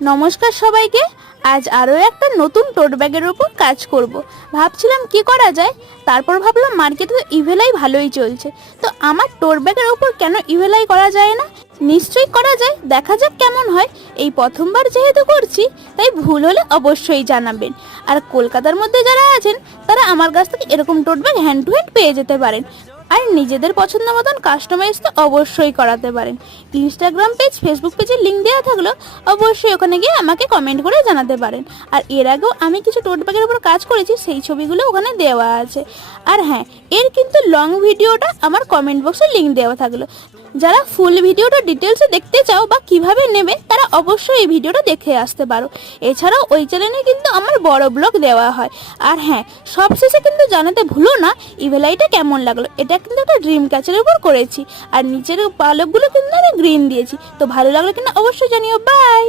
নমস্কার সবাইকে। আজ আরও একটা নতুন টোট ব্যাগের উপর কাজ করব। ভাবছিলাম কি করা যায়, তারপর ভাবলাম মার্কেটে তো ইভেলাই ভালোই চলছে, তো আমার টোট ব্যাগের উপর কেন ইভেলাই করা যায় না? নিশ্চয়ই করা যায়, দেখা যাক কেমন হয়। এই প্রথমবার যেহেতু করছি, তাই ভুল হলে অবশ্যই জানাবেন। আর কলকাতার মধ্যে যারা আছেন তারা আমার কাছ থেকে এরকম টোট ব্যাগ হ্যান্ড টু হ্যান্ড পেয়ে যেতে পারেন। আর নিজেদের পছন্দ মতন কাস্টমাইজ তো অবশ্যই করাতে পারেন। ইনস্টাগ্রাম পেজ, ফেসবুক পেজের লিঙ্ক দেওয়া থাকলো, অবশ্যই ওখানে গিয়ে আমাকে কমেন্ট করে জানাতে পারেন। আর এর আগেও আমি কিছু টোট ব্যাগের উপর কাজ করেছি, সেই ছবিগুলো ওখানে দেওয়া আছে। আর হ্যাঁ, এর কিন্তু লং ভিডিওটা আমার কমেন্ট বক্সে লিঙ্ক দেওয়া থাকলো। যারা ফুল ভিডিওটা ডিটেলসে দেখতে চাও বা কিভাবে নেবে, তারা অবশ্যই এই ভিডিওটা দেখে আসতে পারো। এছাড়াও ওই চ্যানেলে কিন্তু আমার বড় ব্লগ দেওয়া হয়। আর হ্যাঁ, সবশেষে কিন্তু জানাতে ভুলো না ইভেলাইটা কেমন লাগলো। এটা কিন্তু একটা ড্রিম ক্যাচের উপর করেছি, আর নিচের পালকগুলো কিন্তু আমি গ্রিন দিয়েছি। তো ভালো লাগলো কিনা অবশ্যই জানিও। বাই।